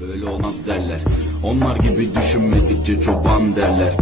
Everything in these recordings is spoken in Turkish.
Böyle olmaz derler. Onlar gibi düşünmedikçe çoban derler.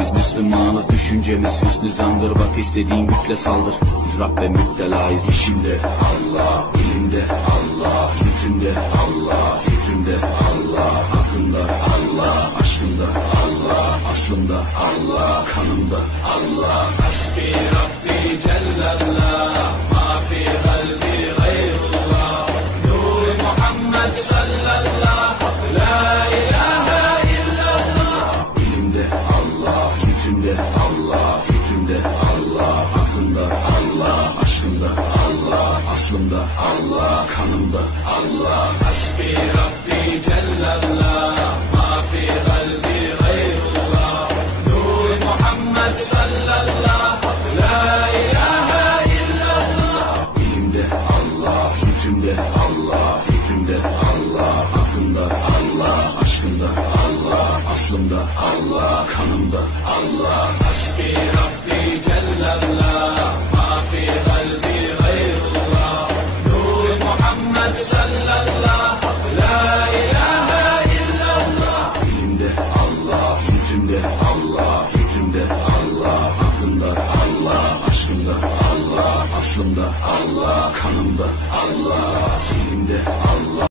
Biz Müslümanız, düşüncemiz hüsnü zandır. Bak istediğin güçle saldır. Biz Rabbe müptelayız. İşinde Allah, dilinde Allah, zikrinde Allah, fikrimde Allah, hakkında Allah, aşkında Allah, aslında Allah, kanımda Allah. Hasbi Rabbi Cellallah, ma fi kalbi gayrullah. Nur Muhammed sallallahu, la ilahe illallah. Dilimde Allah, zikrimde Allah, fikrimde Allah, hakkında Allah, aşkında Allah, aslında Allah, kanımda Allah. Hasbi Rabbi Cellallah, ma fi kalbi gayrullah. Nur Muhammed sallallahu, la ilahe illallah. Dilimde Allah, zikrimde Allah, fikrimde Allah, hakkında Allah, aşkında Allah, aslında Allah, kanımda Allah. Hasbi Rabbi Cellallah, ma fi kalbi gayrullah. Nur Muhammed sallallahu, la ilahe illallah. Dilimde Allah, zikrimde Allah, fikrimde Allah, hakkında Allah, aşkında Allah, aslında Allah, kanımda Allah. Dilimde Allah.